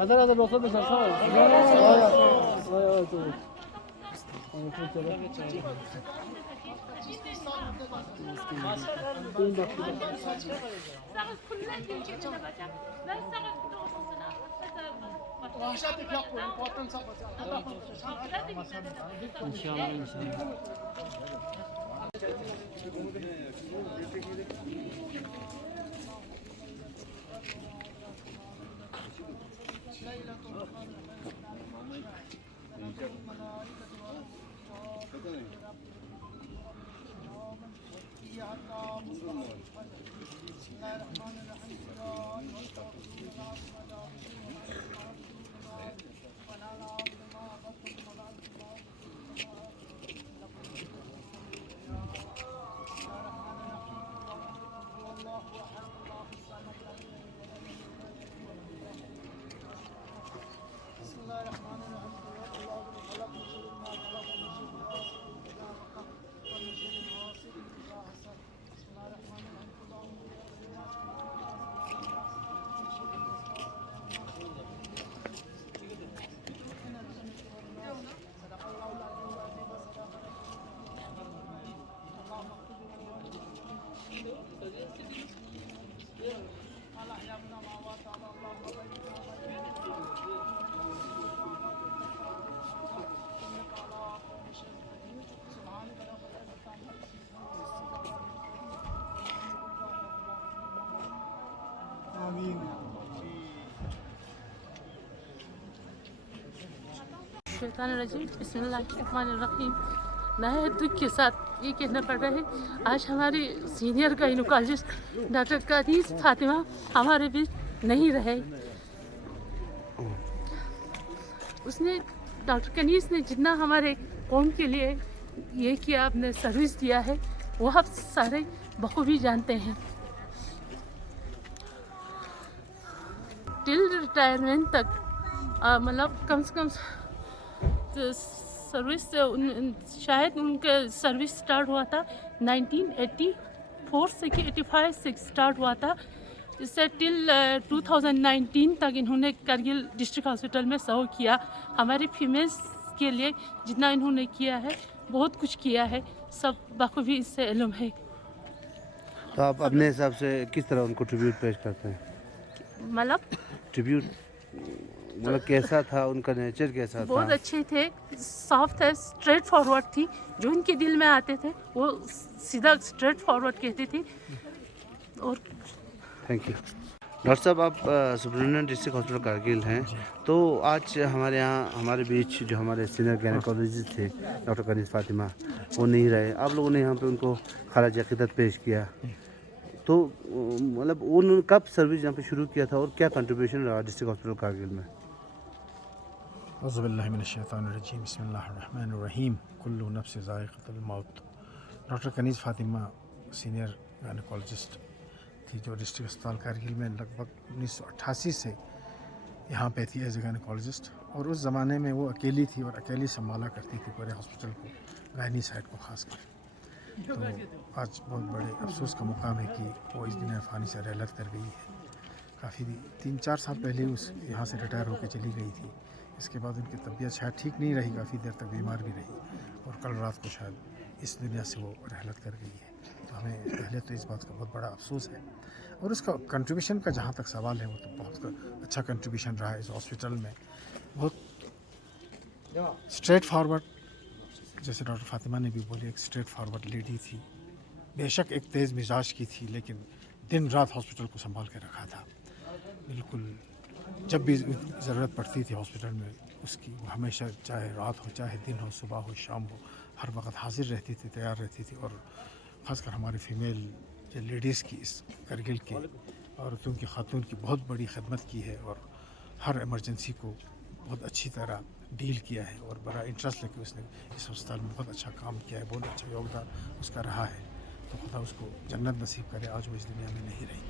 هذا الوصول مش هصور. बिस्मिल्लाहिर्रहमानिर्रहीम। नए दुख के साथ ये कहना पड़ रहा है, आज हमारे senior gynaecologist doctor Kaneez Fatima हमारे बीच नहीं रहे। उसने डॉक्टर कनीज़ ने जितना हमारे कौम के लिए ये किया, अपने सर्विस दिया है, वो आप सारे बखूबी जानते हैं। टिल रिटायरमेंट तक मतलब कम से कम सर्विस शायद उनका सर्विस स्टार्ट हुआ था 1984 से कि 85 से स्टार्ट हुआ था। इससे टिल 2019 तक इन्होंने करगिल डिस्ट्रिक्ट हॉस्पिटल में सर्व किया। हमारी फीमेल्स के लिए जितना इन्होंने किया है, बहुत कुछ किया है, सब बखूबी इससे इल्म है। तो आप अपने हिसाब से किस तरह उनको ट्रिब्यूट पेश करते हैं? मतलब ट्रिब्यूट मतलब कैसा था, उनका नेचर कैसा था? बहुत अच्छे थे, सॉफ्ट है, स्ट्रेट फॉरवर्ड थी। जो उनके दिल में आते थे वो सीधा स्ट्रेट फॉरवर्ड कहती थी। और थैंक यू। डॉक्टर साहब, आप सुब्रमण्यम डिस्ट्रिक्ट हॉस्पिटल कारगिल हैं, तो आज हमारे यहाँ हमारे बीच जो हमारे सीनियर गायनेकोलॉजिस्ट थे डॉक्टर कनीज़ फातिमा, वो नहीं रहे। आप लोगों ने यहाँ पे उनको ख़राज अक़ीदत पेश किया, तो मतलब उन्होंने कब सर्विस यहाँ पे शुरू किया था और क्या कंट्रीब्यूशन रहा डिस्ट्रिक्ट हॉस्पिटल कारगिल में? औज़ुबिल्लाहिमिनश्शैतानिर्रजीम, बिस्मिल्लाहिर्रहमानिर्रहीम, कुल्लु नफ्सिन ज़ाइक़तुल मौत। Doctor Kaneez Fatima senior gynaecologist थी जो डिस्ट्रिक्ट अस्पताल कारगिल में लगभग 1988 से यहाँ पे थी एज ए गायनेकोलॉजिस्ट। और उस ज़माने में वो अकेली थी और अकेली संभाला करती थी पूरे हॉस्पिटल को, गायनी साइड को ख़ास कर। तो आज बहुत बड़े अफसोस का मुकाम है कि वो इस दुनिया फ़ानी से रहलत कर गई है। काफ़ी 3-4 साल पहले उस यहाँ से रिटायर होकर चली गई थी। इसके बाद उनकी तबीयत शायद ठीक नहीं रही, काफ़ी देर तक बीमार भी रही और कल रात को शायद इस दुनिया से वो रहलत कर गई है। तो हमें पहले तो इस बात का बहुत बड़ा अफसोस है। और उसका कंट्रीब्यूशन का जहाँ तक सवाल है, वो तो बहुत अच्छा कंट्रीब्यूशन रहा है इस हॉस्पिटल में। बहुत स्ट्रेट फॉरवर्ड, जैसे डॉक्टर फातिमा ने भी बोली, एक स्ट्रेट फॉरवर्ड लेडी थी। बेशक एक तेज़ मिजाज की थी, लेकिन दिन रात हॉस्पिटल को संभाल के रखा था। बिल्कुल जब भी ज़रूरत पड़ती थी हॉस्पिटल में उसकी, वो हमेशा चाहे रात हो, चाहे दिन हो, सुबह हो, शाम हो, हर वक्त हाजिर रहती थी, तैयार रहती थी। और ख़ासकर हमारे फीमेल जो लेडीज़ की इस करगिल की औरतों की, ख़ातून की बहुत बड़ी खिदमत की है और हर इमरजेंसी को बहुत अच्छी तरह डील किया है और बड़ा इंटरेस्ट लेके उसने इस अस्पताल में बहुत अच्छा काम किया है, बहुत अच्छा योगदान उसका रहा है। तो खुदा उसको जन्नत नसीब करे, आज वो इस दुनिया में नहीं रही।